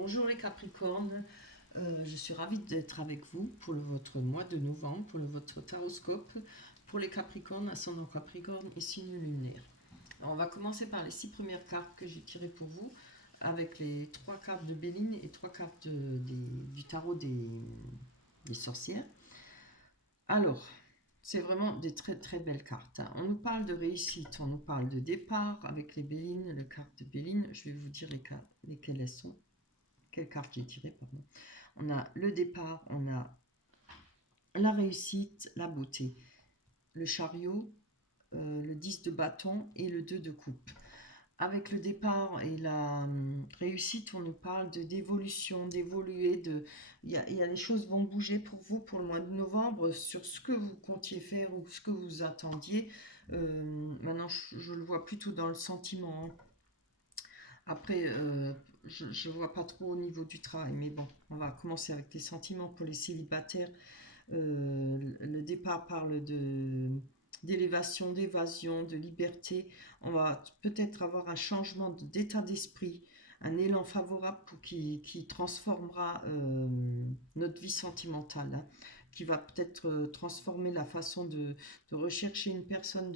Bonjour les Capricornes. Je suis ravie d'être avec vous pour votre mois de novembre, pour votre taroscope, pour les Capricornes, ascendant Capricorne et signe lunaire. Alors, on va commencer par les 6 premières cartes que j'ai tirées pour vous, avec les 3 cartes de Béline et 3 cartes du tarot des sorcières. Alors, c'est vraiment des très très belles cartes, hein. On nous parle de réussite, on nous parle de départ avec les Bélines, les cartes de Béline. Je vais vous dire lesquelles elles sont. Quelle carte j'ai tiré, pardon. On a le départ, on a la réussite, la beauté, le chariot, le 10 de bâton et le 2 de coupe. Avec le départ et la réussite, on nous parle d'évolution, d'évoluer, les choses vont bouger pour vous pour le mois de novembre sur ce que vous comptiez faire ou ce que vous attendiez. Maintenant, je le vois plutôt dans le sentiment, hein. Après, je ne vois pas trop au niveau du travail, mais bon, on va commencer avec les sentiments pour les célibataires. Le départ parle d'élévation, d'évasion, de liberté. On va peut-être avoir un changement d'état d'esprit, un élan favorable qui transformera notre vie sentimentale, hein, qui va peut-être transformer la façon de rechercher une personne,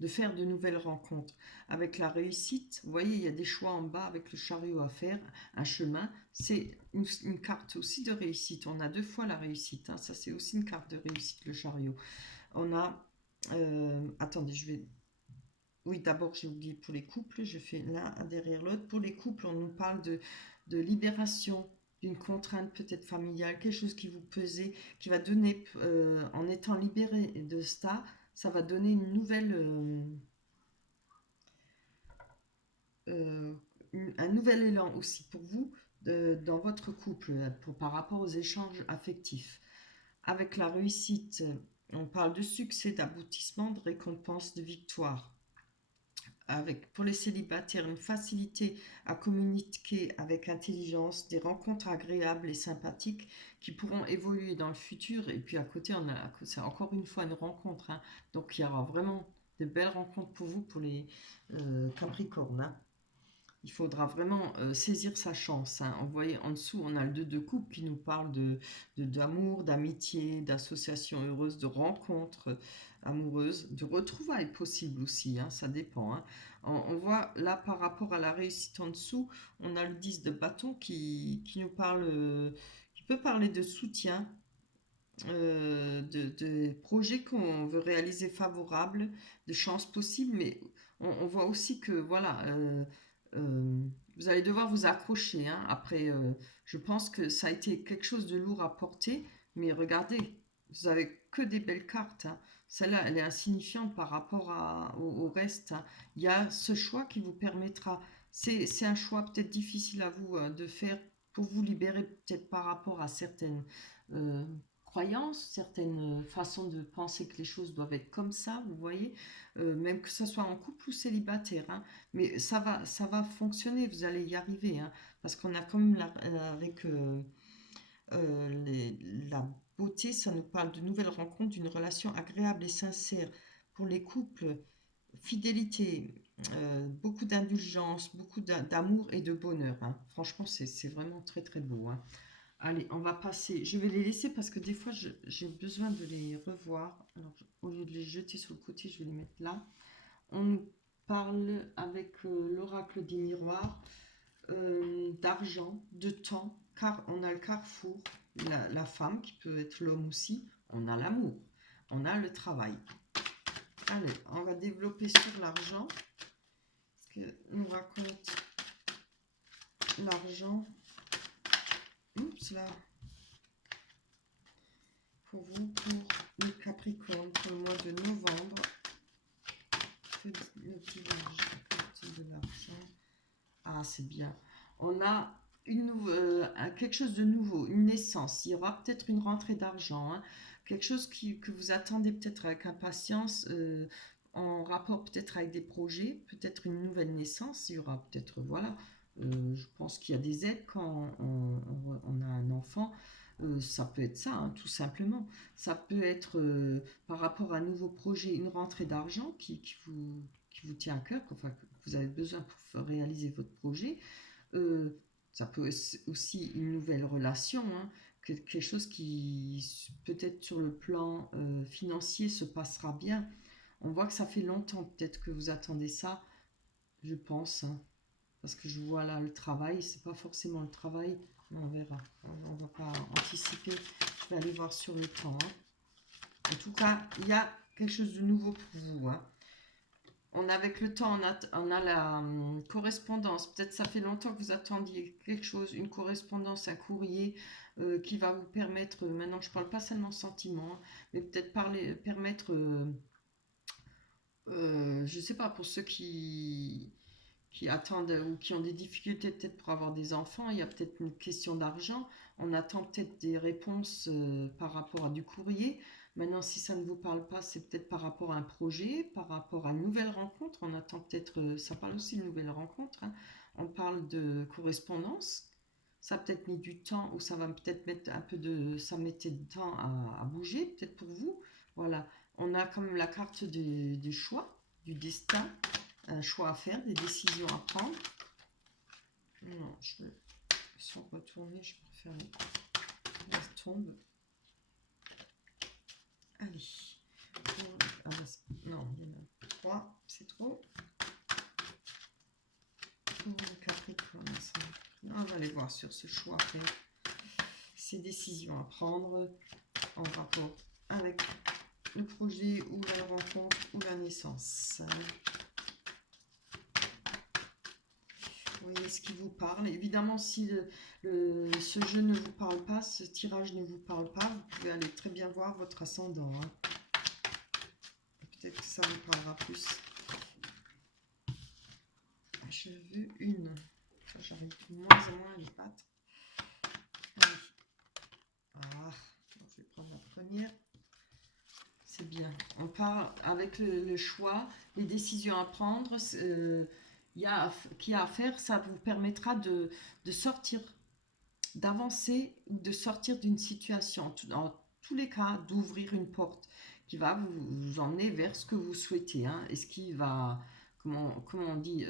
de faire de nouvelles rencontres. Avec la réussite, vous voyez, il y a des choix en bas avec le chariot à faire, un chemin. C'est une carte aussi de réussite. On a 2 fois la réussite, hein. Ça, c'est aussi une carte de réussite, le chariot. On a... attendez, je vais... Oui, d'abord, j'ai oublié pour les couples. Je fais l'un derrière l'autre. Pour les couples, on nous parle de libération d'une contrainte peut-être familiale, quelque chose qui vous pesait, qui va donner, en étant libéré de ça, ça va donner une nouvelle... euh, un nouvel élan aussi pour vous dans votre couple par rapport aux échanges affectifs. Avec la réussite, on parle de succès, d'aboutissement, de récompense, de victoire. Avec, pour les célibataires, une facilité à communiquer avec intelligence, des rencontres agréables et sympathiques qui pourront évoluer dans le futur. Et puis à côté, c'est encore une fois une rencontre, hein. Donc il y aura vraiment de belles rencontres pour vous, pour les Capricornes, hein. Il faudra vraiment saisir sa chance, hein. Vous voyez, en dessous, on a le 2 de coupe qui nous parle d'amour, d'amitié, d'association heureuse, de rencontres amoureuses, de retrouvailles possibles aussi, hein, ça dépend, hein. On voit là, par rapport à la réussite en dessous, on a le 10 de bâton qui nous parle, qui peut parler de soutien, de projets qu'on veut réaliser favorables, de chances possibles, mais on voit aussi que voilà, euh, vous allez devoir vous accrocher, hein. Après, je pense que ça a été quelque chose de lourd à porter, mais regardez, vous avez que des belles cartes, hein. Celle-là, elle est insignifiante par rapport au reste, hein. Il y a ce choix qui vous permettra, c'est un choix peut-être difficile à vous de faire pour vous libérer peut-être par rapport à certaines euh, croyances, certaines façons de penser que les choses doivent être comme ça, vous voyez, même que ce soit en couple ou célibataire, hein. Mais ça va fonctionner, vous allez y arriver, hein, parce qu'on a quand même avec la beauté, ça nous parle de nouvelles rencontres, d'une relation agréable et sincère. Pour les couples, fidélité, beaucoup d'indulgence, beaucoup d'amour et de bonheur, hein. Franchement, c'est vraiment très très beau, hein. Allez, on va passer. Je vais les laisser parce que des fois, j'ai besoin de les revoir. Alors, au lieu de les jeter sur le côté, je vais les mettre là. On nous parle avec l'oracle des miroirs d'argent, de temps, car on a le carrefour, la femme qui peut être l'homme aussi. On a l'amour, on a le travail. Allez, on va développer sur l'argent. Ce que nous raconte l'argent. Oups là. Pour vous, pour le Capricorne, pour le mois de novembre. Que nous-t-il de l'argent? Ah, c'est bien. On a quelque chose de nouveau, une naissance. Il y aura peut-être une rentrée d'argent, hein. Quelque chose que vous attendez peut-être avec impatience, en rapport peut-être avec des projets, peut-être une nouvelle naissance. Il y aura peut-être, voilà, je pense qu'il y a des aides quand on a un enfant. Ça peut être ça, hein, tout simplement. Ça peut être par rapport à un nouveau projet, une rentrée d'argent qui vous tient à cœur, enfin, que vous avez besoin pour réaliser votre projet. Euh, Ça peut être aussi une nouvelle relation, hein, quelque chose qui, peut-être sur le plan financier, se passera bien. On voit que ça fait longtemps peut-être que vous attendez ça, je pense, hein, parce que je vois là le travail, c'est pas forcément le travail, mais on verra. On va pas anticiper. Je vais aller voir sur le temps, hein. En tout cas, il y a quelque chose de nouveau pour vous, hein. Avec le temps, on a la correspondance. Peut-être ça fait longtemps que vous attendiez quelque chose, une correspondance, un courrier qui va vous permettre, maintenant je ne parle pas seulement sentiment, hein, mais peut-être permettre, je ne sais pas, pour ceux qui attendent ou qui ont des difficultés peut-être pour avoir des enfants, il y a peut-être une question d'argent. On attend peut-être des réponses par rapport à du courrier. Maintenant, si ça ne vous parle pas, c'est peut-être par rapport à un projet, par rapport à une nouvelle rencontre. On attend peut-être, ça parle aussi de nouvelle rencontre, hein. On parle de correspondance. Ça a peut-être mis du temps ou ça va peut-être mettre un peu de... Ça mettait du temps à bouger, peut-être pour vous. Voilà. On a quand même la carte du choix, du destin, un choix à faire, des décisions à prendre. Non, sans retourner, je préfère la tombe. Allez. Ah, non, il y en a 3, c'est trop. Pour le Capricorne, on va aller voir sur ce choix à faire, ces décisions à prendre en rapport avec le projet ou la rencontre ou la naissance. Voyez ce qui vous parle. Évidemment, si ce jeu ne vous parle pas, ce tirage ne vous parle pas, vous pouvez aller très bien voir votre ascendant, hein. Peut-être que ça vous parlera plus. Je veux une. J'arrive de moins en moins à les battre. Allez. Ah, je vais prendre la première. C'est bien. On part avec le choix, les décisions à prendre. Qu'il y a à faire, ça vous permettra de sortir, d'avancer ou de sortir d'une situation. Dans tous les cas, d'ouvrir une porte qui va vous emmener vers ce que vous souhaitez, hein, et ce qui va, comment on dit,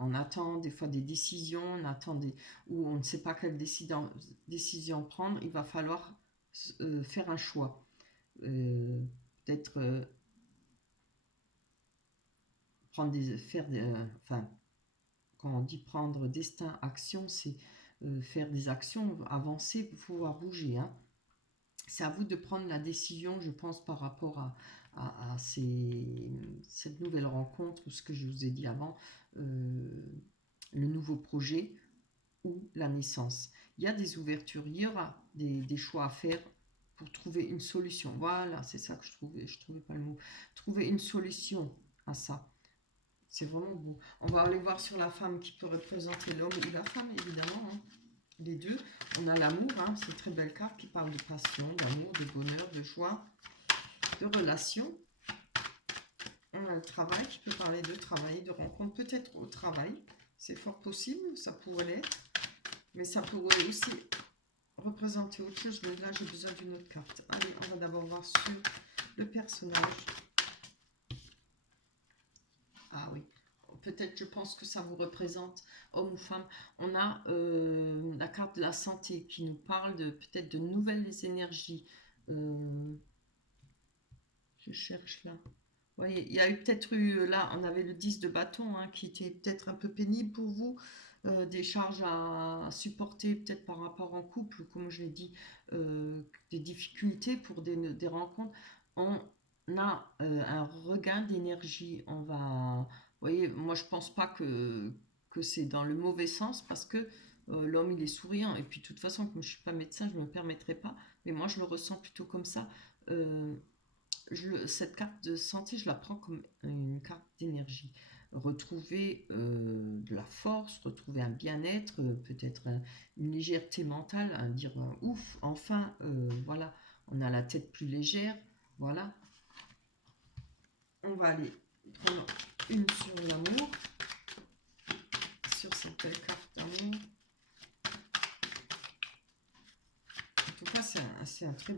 on attend des fois des décisions, on attend où on ne sait pas quelle décision prendre, il va falloir faire un choix. Peut-être enfin, quand on dit prendre destin, action, c'est faire des actions, avancer pour pouvoir bouger, hein. C'est à vous de prendre la décision, je pense, par rapport à cette nouvelle rencontre, ou ce que je vous ai dit avant, le nouveau projet ou la naissance. Il y a des ouvertures, il y aura des choix à faire pour trouver une solution. Voilà, c'est ça que je trouvais pas le mot. Trouver une solution à ça. C'est vraiment beau. On va aller voir sur la femme qui peut représenter l'homme ou la femme, évidemment, hein. Les deux. On a l'amour, hein. C'est une très belle carte qui parle de passion, d'amour, de bonheur, de joie, de relation. On a le travail qui peut parler de travail, de rencontre, peut-être au travail. C'est fort possible, ça pourrait l'être. Mais ça pourrait aussi représenter autre chose. Mais là, j'ai besoin d'une autre carte. Allez, on va d'abord voir sur le personnage. Ah oui, peut-être je pense que ça vous représente, homme ou femme. On a la carte de la santé qui nous parle de peut-être de nouvelles énergies. Je cherche là. Vous voyez, il y a eu peut-être là, on avait le 10 de bâton, hein, qui était peut-être un peu pénible pour vous. Des charges à supporter peut-être par rapport en couple, comme je l'ai dit, des difficultés pour des rencontres. On a un regain d'énergie. Vous voyez, moi je pense pas que c'est dans le mauvais sens, parce que l'homme il est souriant, et puis de toute façon, comme je suis pas médecin, je ne me permettrai pas, mais moi je le ressens plutôt comme ça. Euh, cette carte de santé, je la prends comme une carte d'énergie. Retrouver de la force, retrouver un bien-être, peut-être une légèreté mentale, à dire ouf, enfin, voilà, on a la tête plus légère, voilà. On va aller prendre une sur l'amour, sur cette belle carte d'amour. En tout cas, c'est un très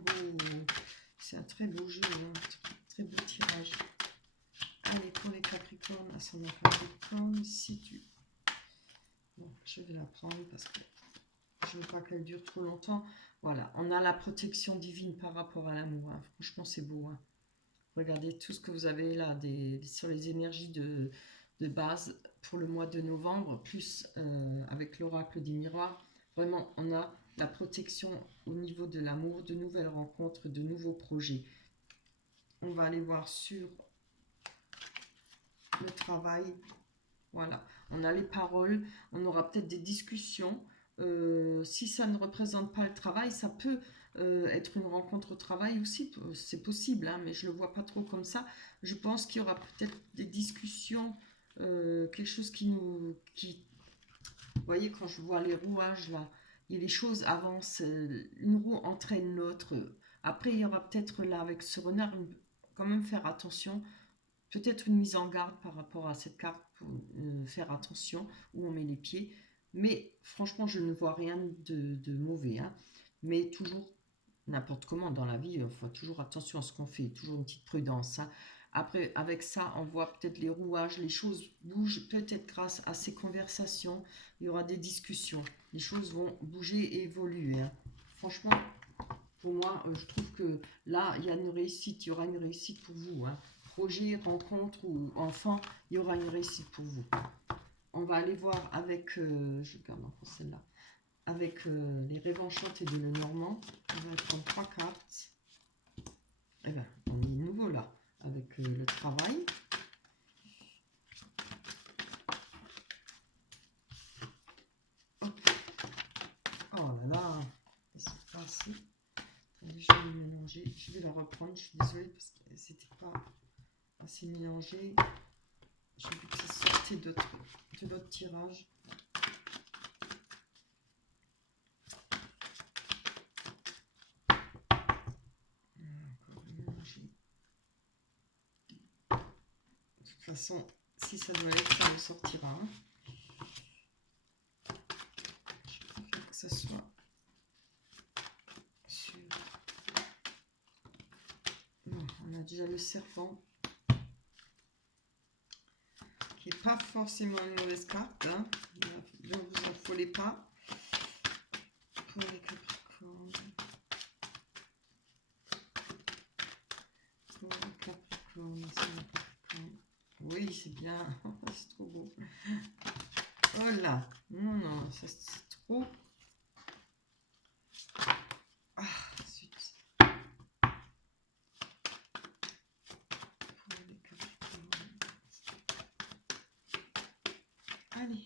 beau jeu, hein, très beau tirage. Allez, pour les Capricornes, ascendant Capricorne, si tu... Bon, je vais la prendre parce que Je veux pas qu'elle dure trop longtemps. Voilà, on a la protection divine par rapport à l'amour. Hein. Franchement, c'est beau. Hein. Regardez tout ce que vous avez là sur les énergies de base pour le mois de novembre, plus avec l'oracle des miroirs. Vraiment, on a la protection au niveau de l'amour, de nouvelles rencontres, de nouveaux projets. On va aller voir sur le travail. Voilà, on a les paroles, on aura peut-être des discussions. Si ça ne représente pas le travail, ça peut être une rencontre au travail aussi, c'est possible, hein, mais je ne le vois pas trop comme ça. Je pense qu'il y aura peut-être des discussions, quelque chose vous voyez, quand je vois les rouages là, et les choses avancent, une roue entraîne l'autre. Après, il y aura peut-être là, avec ce renard, quand même faire attention. Peut-être une mise en garde par rapport à cette carte pour faire attention où on met les pieds. Mais franchement, je ne vois rien de mauvais. Hein. Mais toujours, n'importe comment dans la vie, il faut toujours attention à ce qu'on fait. Toujours une petite prudence. Hein. Après, avec ça, on voit peut-être les rouages, les choses bougent peut-être grâce à ces conversations. Il y aura des discussions. Les choses vont bouger et évoluer. Hein. Franchement, pour moi, je trouve que là, il y a une réussite. Il y aura une réussite pour vous. Hein. Projet, rencontre ou enfant, il y aura une réussite pour vous. On va aller voir avec, je garde encore celle-là, avec les rêves enchantés de Lenormand. On va prendre 3 cartes. Et bien, on est nouveau là, avec le travail. Hop. Oh là là, qu'est-ce qui se passe? Attendez, je vais les mélanger. Je vais la reprendre, je suis désolée parce que c'était pas assez mélangé. J'ai vu que ça sortait de l'autre tirage. De toute façon, si ça doit être, ça me sortira. Hein. Je préfère que ça soit sur... Bon, on a déjà le serpent, qui n'est pas forcément une mauvaise carte. Hein. Ne vous en folez pas. Pour les Capricornes. Pour les Capricornes, oui, c'est bien. C'est trop beau. Voilà. Non, non, ça c'est trop. Ah, zut. Pour les Capricornes. Allez.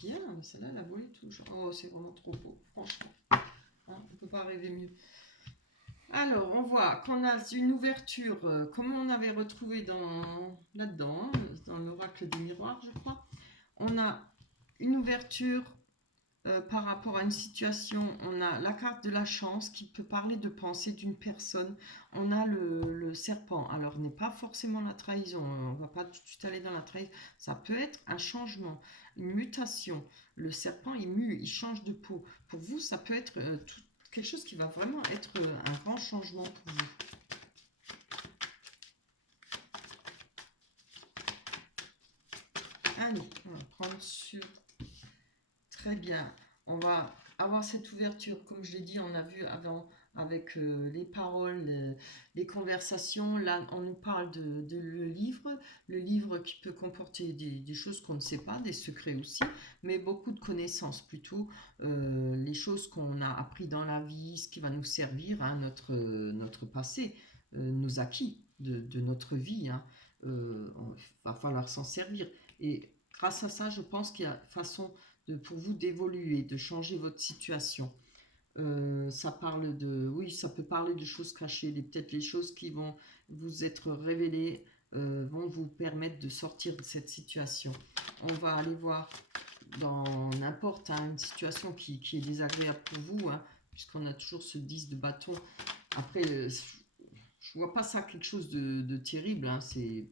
Bien, celle-là, la volée toujours. Oh, c'est vraiment trop beau, franchement. Hein, on ne peut pas rêver mieux. Alors, on voit qu'on a une ouverture, comme on avait retrouvé là-dedans, hein, dans l'oracle du miroir, je crois. On a une ouverture par rapport à une situation. On a la carte de la chance qui peut parler de pensée d'une personne. On a le serpent. Alors, n'est pas forcément la trahison. On ne va pas tout de suite aller dans la trahison. Ça peut être un changement, une mutation. Le serpent, il mue, il change de peau. Pour vous, ça peut être quelque chose qui va vraiment être un grand changement pour vous. Allez, on va prendre sur... Très bien. On va avoir cette ouverture, comme je l'ai dit, on a vu avant avec les paroles, les conversations. Là, on nous parle de le livre qui peut comporter des choses qu'on ne sait pas, des secrets aussi, mais beaucoup de connaissances plutôt, les choses qu'on a appris dans la vie, ce qui va nous servir, hein, notre passé, nos acquis de notre vie. Hein. Il va falloir s'en servir. Et grâce à ça, je pense qu'il y a façon pour vous d'évoluer, de changer votre situation. Ça parle de, oui, ça peut parler de choses cachées, peut-être les choses qui vont vous être révélées vont vous permettre de sortir de cette situation. On va aller voir dans n'importe une situation qui est désagréable pour vous, hein, puisqu'on a toujours ce 10 de bâton. Après, je vois pas ça quelque chose de terrible, hein, c'est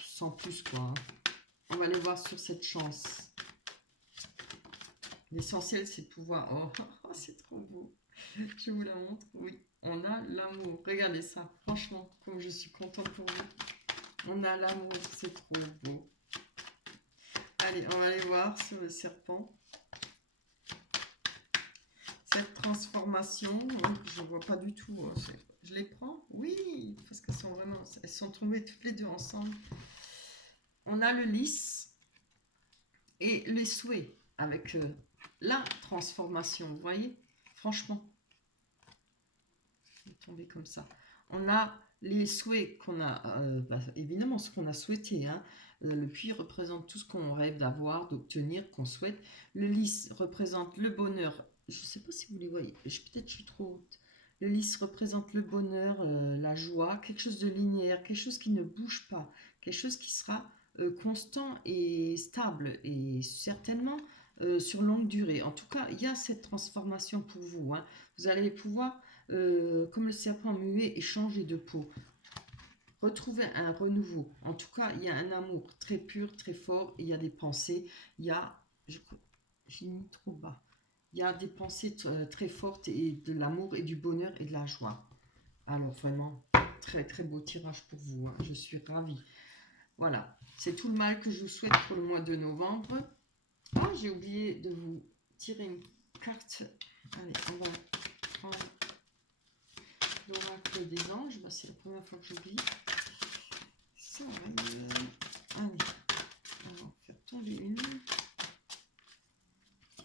sans plus quoi. Hein. On va aller voir sur cette chance. L'essentiel, c'est de pouvoir... Oh, c'est trop beau. Je vous la montre. Oui, on a l'amour. Regardez ça. Franchement, comme je suis contente pour vous. On a l'amour. C'est trop beau. Allez, on va aller voir sur le serpent. cette transformation. Je ne vois pas du tout. Hein. Je les prends? Oui, parce qu'elles sont vraiment... Elles sont tombées toutes les deux ensemble. On a le lisse et les souhaits avec la transformation. Vous voyez? Franchement. Il est tombé comme ça. On a les souhaits qu'on a, évidemment ce qu'on a souhaité. Hein. Le puits représente tout ce qu'on rêve d'avoir, d'obtenir, qu'on souhaite. Le lys représente le bonheur. Je ne sais pas si vous les voyez, peut-être je suis trop haute. Le lys représente le bonheur, la joie, quelque chose de linéaire, quelque chose qui ne bouge pas, quelque chose qui sera constant et stable et certainement sur longue durée. En tout cas, il y a cette transformation pour vous. Hein. Vous allez pouvoir comme le serpent muet, et changer de peau. Retrouver un renouveau. En tout cas, il y a un amour très pur, très fort. Il y a des pensées. Il y a... J'ai mis trop bas. Il y a des pensées très fortes et de l'amour et du bonheur et de la joie. Alors vraiment, très très beau tirage pour vous. Hein. Je suis ravie. Voilà. C'est tout le mal que je vous souhaite pour le mois de novembre. Ah, j'ai oublié de vous tirer une carte. Allez, on va prendre l'oracle des anges, c'est la première fois que j'oublie. Ça va mieux. Allez, on va faire tomber une.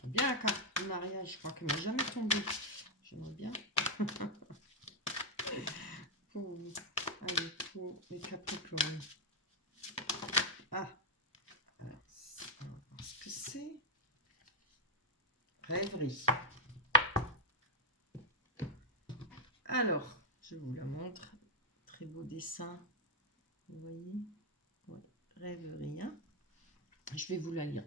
Bien la carte du mariage, je crois qu'elle m'a jamais tombé. J'aimerais bien. Pour vous. Allez, pour les Capricornes. Ah, alors, on va voir ce que c'est. Rêverie. Alors, je vous la montre. Très beau dessin. Vous voyez, ouais, rêverie. Hein, je vais vous la lire.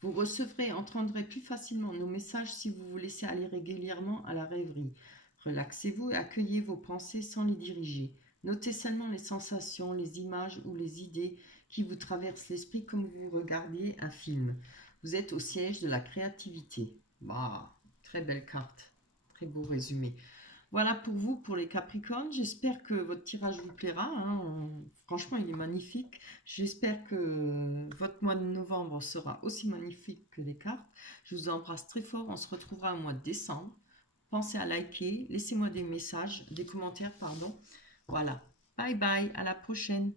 Vous recevrez et entendrez plus facilement nos messages si vous vous laissez aller régulièrement à la rêverie. Relaxez-vous et accueillez vos pensées sans les diriger. Notez seulement les sensations, les images ou les idées qui vous traversent l'esprit comme vous regardiez un film. Vous êtes au siège de la créativité. Bah, très belle carte. Très beau résumé. Voilà pour vous, pour les Capricornes. J'espère que votre tirage vous plaira. Hein. Franchement, il est magnifique. J'espère que votre mois de novembre sera aussi magnifique que les cartes. Je vous embrasse très fort. On se retrouvera au mois de décembre. Pensez à liker. Laissez-moi des messages, des commentaires, pardon. Voilà. Bye bye. À la prochaine.